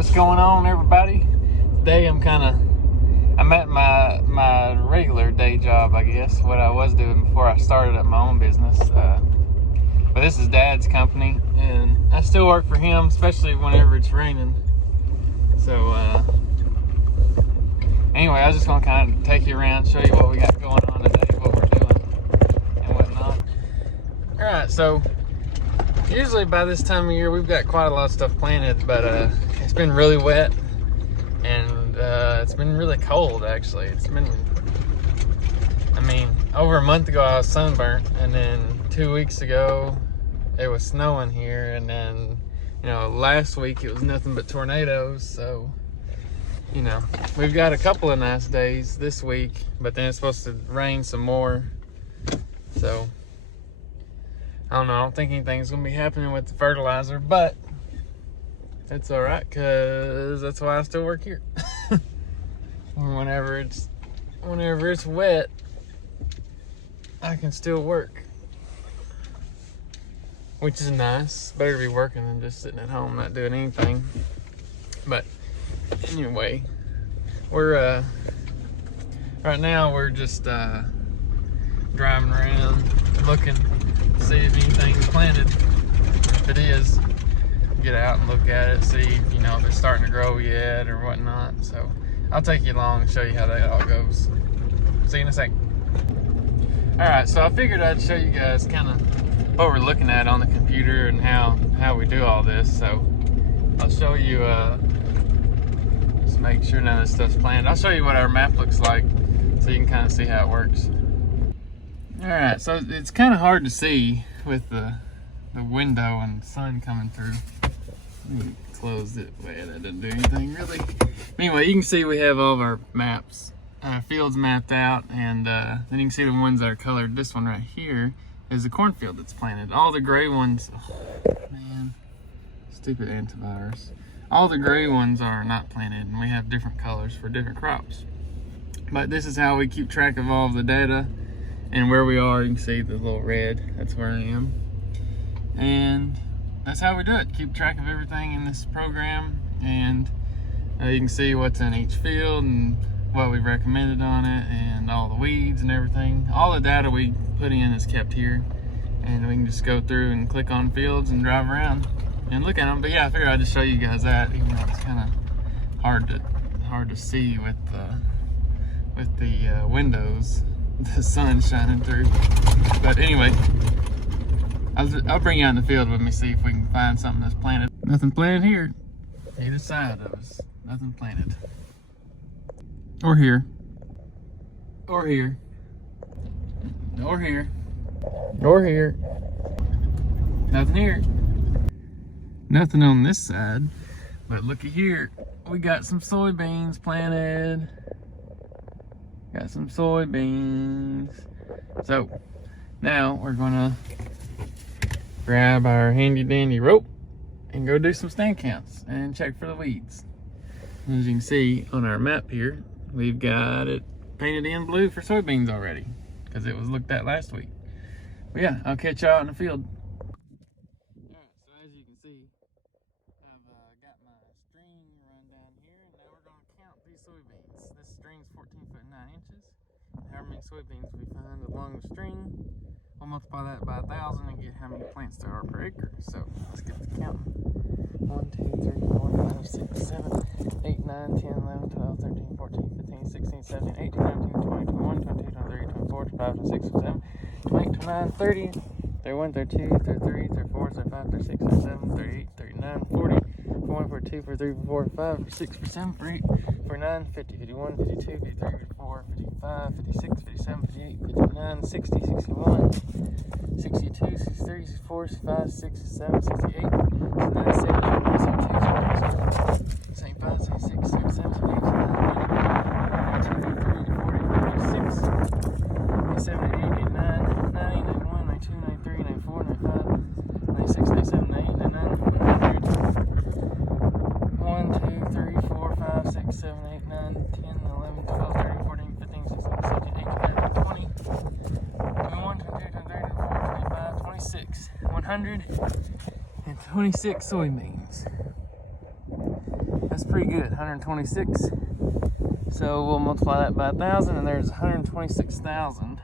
What's going on, everybody? Today I'm at my regular day job, I guess, what I was doing before I started up my own business. But this is Dad's company, and I still work for him, especially whenever it's raining. So anyway, I was just gonna kind of take you around, show you what we got going on today, what we're doing, and whatnot. All right, so usually by this time of year we've got quite a lot of stuff planted, but it's been really wet, and it's been really cold. Actually, it's been, I mean, over a month ago I was sunburnt, and then 2 weeks ago it was snowing here, and then, you know, last week it was nothing but tornadoes. So, you know, we've got a couple of nice days this week, but then it's supposed to rain some more. So I don't know, I don't think anything's gonna be happening with the fertilizer, but it's all right, because that's why I still work here. Whenever it's wet, I can still work, which is nice. Better to be working than just sitting at home not doing anything. But anyway, we're right now we're just driving around looking to see if anything's planted. If it is, get out and look at it, see, you know, if it's starting to grow yet or whatnot. So I'll take you along and show you how that all goes. See you in a second. All right, so I figured I'd show you guys kind of what we're looking at on the computer and how we do all this. So I'll show you, just make sure none of this stuff's planted. I'll show you what our map looks like so you can kind of see how it works. All right, so it's kind of hard to see with the window and the sun coming through. Let me close it. Well, that doesn't do anything really. Anyway, you can see we have all of our maps, fields mapped out, and then you can see the ones that are colored. This one right here is the cornfield that's planted. All the gray ones, oh, man, stupid antivirus. All the gray ones are not planted, and we have different colors for different crops. But this is how we keep track of all of the data and where we are. You can see the little red, that's where I am. And that's how we do it. Keep track of everything in this program, and you can see what's in each field and what we've recommended on it, and all the weeds and everything. All the data we put in is kept here, and we can just go through and click on fields and drive around and look at them. But yeah, I figured I'd just show you guys that, even though it's kind of hard to see with the windows, the sun shining through. But anyway, I'll bring you out in the field with me, see if we can find something that's planted. Nothing planted here. Either side of us. Nothing planted. Or here. Or here. Or here. Or here. Nothing here. Nothing on this side. But looky here. We got some soybeans planted. Got some soybeans. So now we're gonna grab our handy dandy rope and go do some stand counts and check for the weeds. As you can see on our map here, we've got it painted in blue for soybeans already, because it was looked at last week. But yeah, I'll catch y'all out in the field. Alright, so as you can see, I've got my string run down here, and now we're going to count these soybeans. This string's 14 foot 9 inches. However many soybeans we find along the string, we'll multiply that by 1,000 and get how many plants there are per acre. So let's get to counting. 1, 2, 3, 4, 5, 6, 7, 8, 9, 10, 11, 12, 13, 14, 15, 16, 17, 18, 19, 20, 21, 22, 23, 24, 25, 26, 27, 28, 29, 30, 31, 32, 33, 34, 35, 36, 37, 38, 39, 40, 41, 42, 43, 44, 45, 46, 47, 48, 49, 50, 51, 52, 53, 54, 55, 56, 57, 58, 59, 60, 61, 62, 63, 64, 65, 67, 68, 69, 70, 72, 75, 76, 77, 78, 126 soybeans. that's pretty good, 126. So we'll multiply that by 1,000, and there's 126,000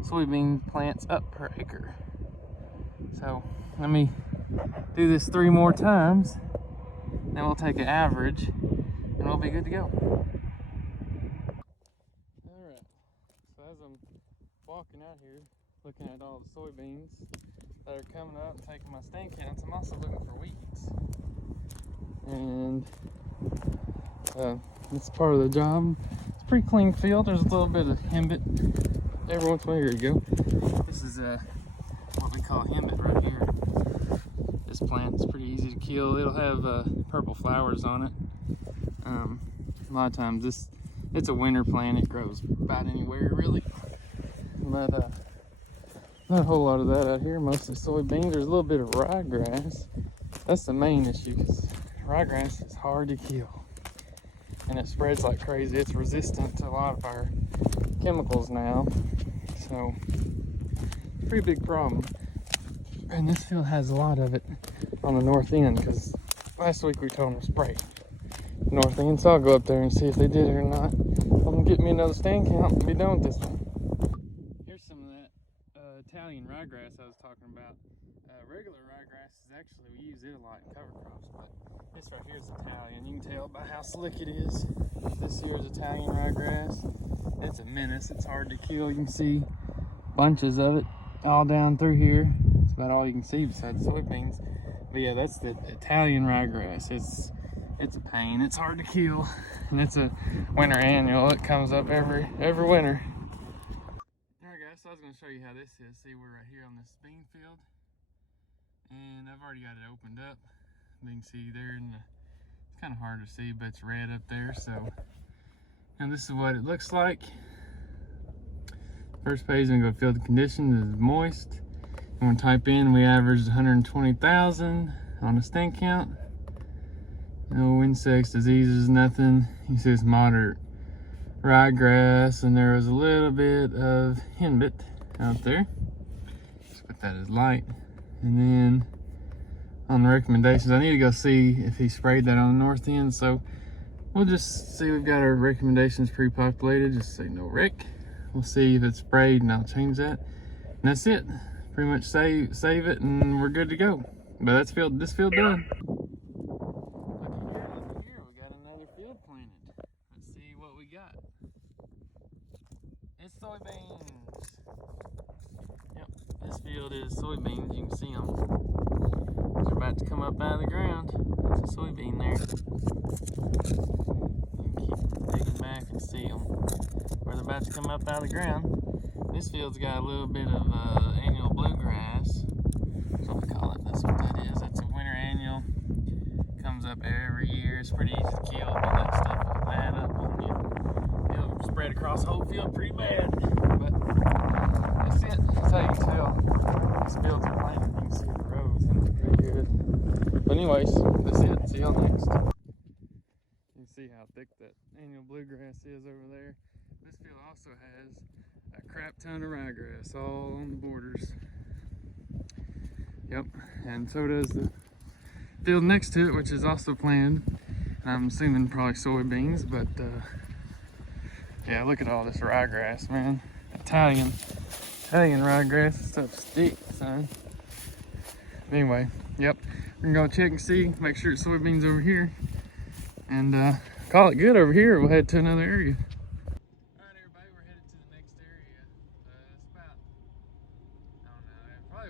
soybean plants up per acre. So let me do this 3 more times, then we'll take an average, and we'll be good to go. Alright, so as I'm walking out here, looking at all the soybeans that are coming up and taking my stand counts, I'm also looking for weeds. And it's part of the job. It's a pretty clean field. There's a little bit of henbit every once in a while. Here you go. This is what we call henbit right here. This plant is pretty easy to kill. It'll have purple flowers on it. A lot of times it's a winter plant. It grows about anywhere really. But not a whole lot of that out here. Mostly soybeans. There's a little bit of ryegrass. That's the main issue, because ryegrass is hard to kill. And it spreads like crazy. It's resistant to a lot of our chemicals now. So, pretty big problem. And this field has a lot of it on the north end, because last week we told them to spray north end. So I'll go up there and see if they did it or not. I'm gonna get me another stand count and be done with this one. Here's some of that Italian ryegrass I was talking about. Regular ryegrass is actually, we use it a lot in cover crops, but this right here is Italian. You can tell by how slick it is. This here is Italian ryegrass. It's a menace. It's hard to kill. You can see bunches of it all down through here. That's about all you can see besides soybeans. But yeah, that's the Italian ryegrass. It's a pain. It's hard to kill, and it's a winter annual. It comes up every winter. All right, guys. So I was going to show you how this is. See, we're right here on this bean field. And I've already got it opened up. You can see there, and it's kind of hard to see, but it's red up there. So, and this is what it looks like. First page, I'm going to go field conditions is moist. I'm going to type in, we averaged 120,000 on a stand count. No insects, diseases, nothing. You can see it's moderate ryegrass, and there was a little bit of henbit out there. Just put that as light. And then on the recommendations, I need to go see if he sprayed that on the north end. So we'll just see, we've got our recommendations pre-populated. Just say no rec. We'll see if it's sprayed, and I'll change that. And that's it. Pretty much save it, and we're good to go. But that's this field done. Look here, we got another field planted. Let's see what we got. It's soybeans. Yep, this field is soybeans. You can see them. They're about to come up out of the ground. That's a soybean there. You can keep digging back and see them where they're about to come up out of the ground. This field's got a little bit of annual bluegrass. That's what we call it. That's what that is. That's a winter annual. Comes up every year. It's pretty easy to kill, but that stuff will add up on you. It'll spread across the whole field pretty bad. But that's it. That's how you can tell these fields are planted. You can see the rows, and it's pretty good. But anyways, that's it. See y'all next. You can see how thick that annual bluegrass is over there. This field also has a crap ton of ryegrass all on the borders. Yep, and so does the field next to it, which is also planted. And I'm assuming probably soybeans, but yeah, look at all this ryegrass, man. Italian ryegrass, this stuff sticks, son. Anyway, yep, we're gonna go check and see, make sure it's soybeans over here, and call it good over here. We'll head to another area.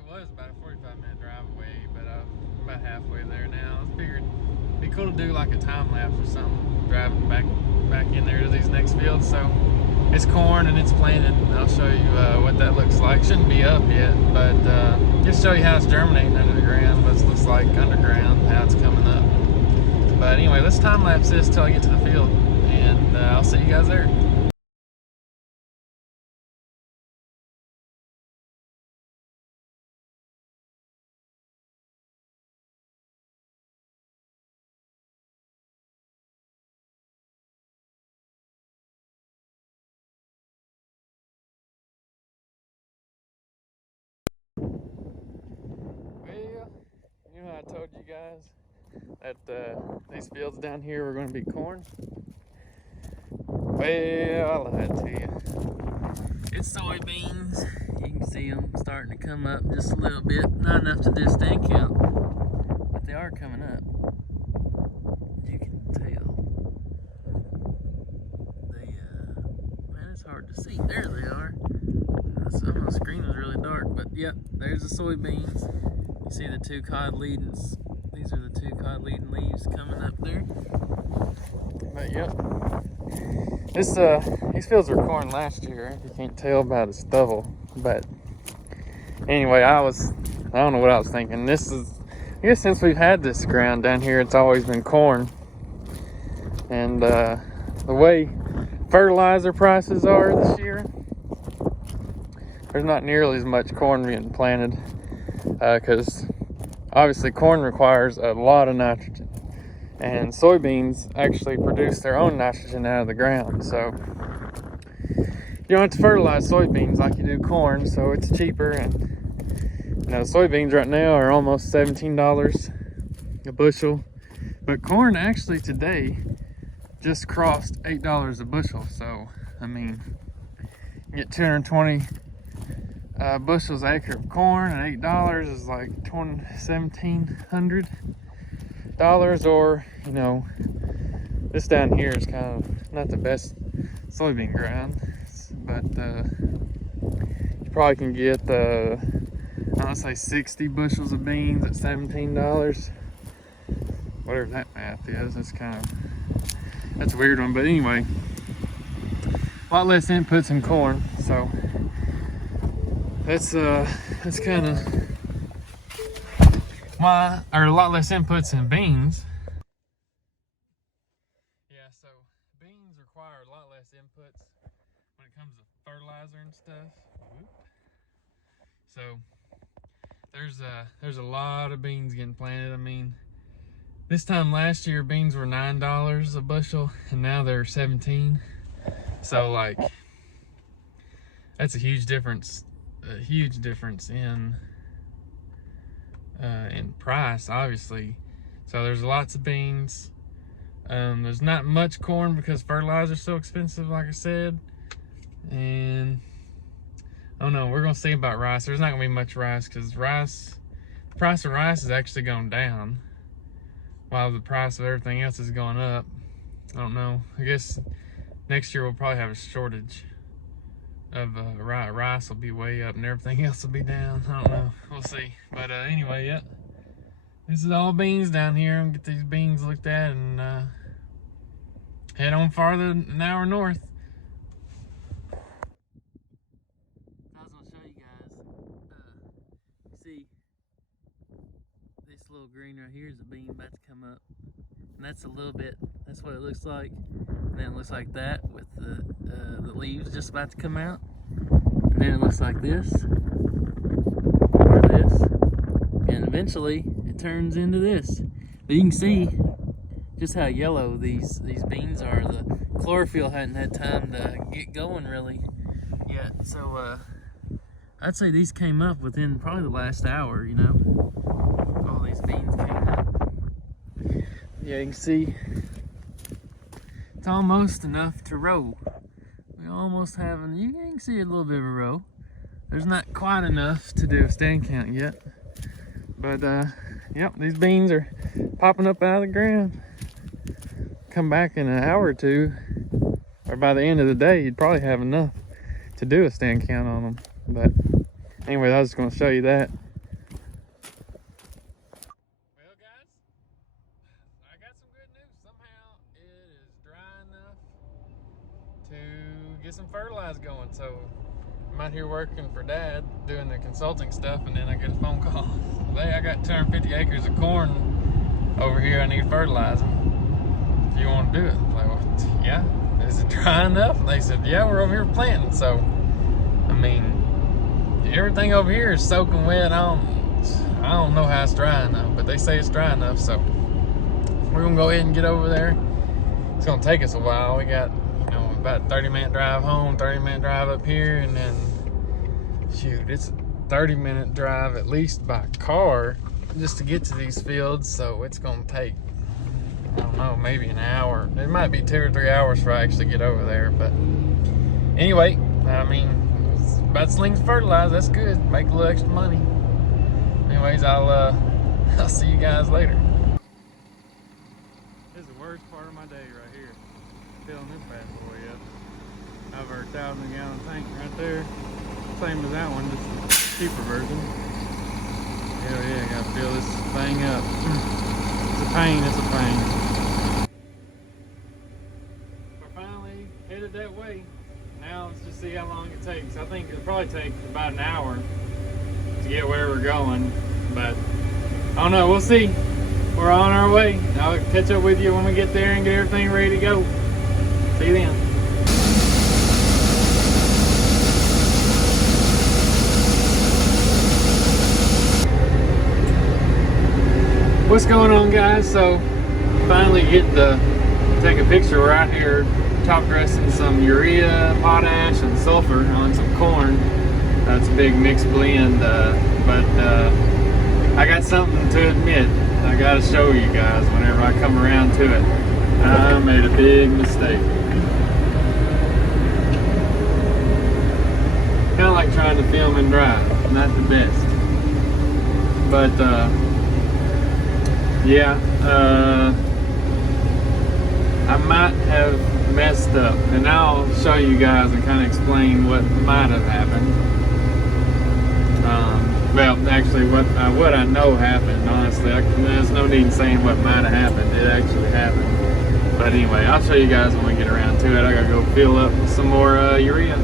Was about a 45-minute drive away, but I'm about halfway there now. I figured it'd be cool to do like a time lapse or something, driving back in there to these next fields. So it's corn and it's planted. I'll show you what that looks like. Shouldn't be up yet, but just show you how it's germinating under the ground, what it looks like underground, how it's coming up. But anyway, let's time lapse this till I get to the field, and I'll see you guys there. Well, you know how I told you guys that these fields down here were going to be corn. Well, I lied to you. It's soybeans. You can see them starting to come up just a little bit. Not enough to do a stand count, but they are coming up. You can tell. They, man, it's hard to see. There they are. Some of the screen is really dark, but yep, there's the soybeans. You see the two cotyledons. These are the two cotyledon leaves coming up there. But yep, these fields were corn last year. You can't tell by the stubble, but anyway, I don't know what I was thinking. I guess since we've had this ground down here, it's always been corn. And the way fertilizer prices are this year, there's not nearly as much corn being planted because obviously corn requires a lot of nitrogen, and soybeans actually produce their own nitrogen out of the ground, so you don't have to fertilize soybeans like you do corn, so it's cheaper. And you know, soybeans right now are almost $17 a bushel, but corn actually today just crossed $8 a bushel. So I mean, you get 220 bushels an acre of corn, and $8 is like $1,700. Or, you know, this down here is kind of not the best soybean ground, but you probably can get I'd say 60 bushels of beans at $17. Whatever that math is, that's a weird one. But anyway, a lot less inputs in corn, so that's kind of why, or a lot less inputs in beans. Yeah, so beans require a lot less inputs when it comes to fertilizer and stuff. So there's a lot of beans getting planted. I mean, this time last year beans were $9 a bushel, and now they're 17. So like, that's a huge difference. A huge difference in price, obviously. So there's lots of beans. There's not much corn because fertilizer's so expensive, like I said. And I don't know, we're gonna see about rice. There's not gonna be much rice because the price of rice is actually going down while the price of everything else is going up. I don't know. I guess next year we'll probably have a shortage of rice. Will be way up and everything else will be down. I don't know, we'll see. But anyway, yeah, this is all beans down here. I'm gonna get these beans looked at and head on farther an hour north. I was gonna show you guys, see this little green right here is a bean about to come up, and that's what it looks like. And then it looks like that with the leaves just about to come out. And then it looks like this, or this, and eventually it turns into this. But you can see just how yellow these beans are. The chlorophyll hadn't had time to get going really yet. So I'd say these came up within probably the last hour, you know. All these beans came up. Yeah, you can see it's almost enough to row. We almost have, you can see a little bit of a row. There's not quite enough to do a stand count yet. But yep, these beans are popping up out of the ground. Come back in an hour or two, or by the end of the day, you'd probably have enough to do a stand count on them. But anyway, I was just going to show you that. Well, guys, I got some good news. Somehow it is dry enough to get some fertilizer going. So I'm out here working for Dad, doing the consulting stuff, and then I get a phone call. Hey, I got 250 acres of corn over here I need fertilizing. If you want to do it. I'm like, well, yeah, is it dry enough? And they said, yeah, we're over here planting. So, I mean, everything over here is soaking wet. I don't know how it's dry enough, but they say it's dry enough. So we're gonna go ahead and get over there. It's gonna take us a while. We got, you know, about a 30-minute drive home, 30-minute drive up here, and then shoot, it's a 30-minute drive at least by car just to get to these fields, so it's gonna take, I don't know, maybe an hour. It might be 2 or 3 hours before I actually get over there, but anyway, I mean, about slings fertilizer, that's good. Make a little extra money. Anyways, I'll see you guys later. This is the worst part of my day right here. Filling this bad boy up. I have our 1,000-gallon tank right there. Same as that one, just a cheaper version. Hell yeah, I gotta fill this thing up. It's a pain, it's a pain. We're finally headed that way. Now let's just see how long it takes. I think it'll probably take about an hour to get where we're going, but I don't know, we'll see. We're on our way. I'll catch up with you when we get there and get everything ready to go. See you then. What's going on, guys? So finally get to take a picture. We're out here top dressing some urea, potash, and sulfur on some corn. That's a big mixed blend, but I got something to admit. I gotta show you guys whenever I come around to it. I made a big mistake. Kind of like trying to film and drive. Not the best. But yeah, I might have messed up, and I'll show you guys and kind of explain what might have happened. Well, actually, what I know happened. Honestly, there's no need in saying what might have happened. It actually happened. But anyway, I'll show you guys when we get around to it. I gotta go fill up some more urea.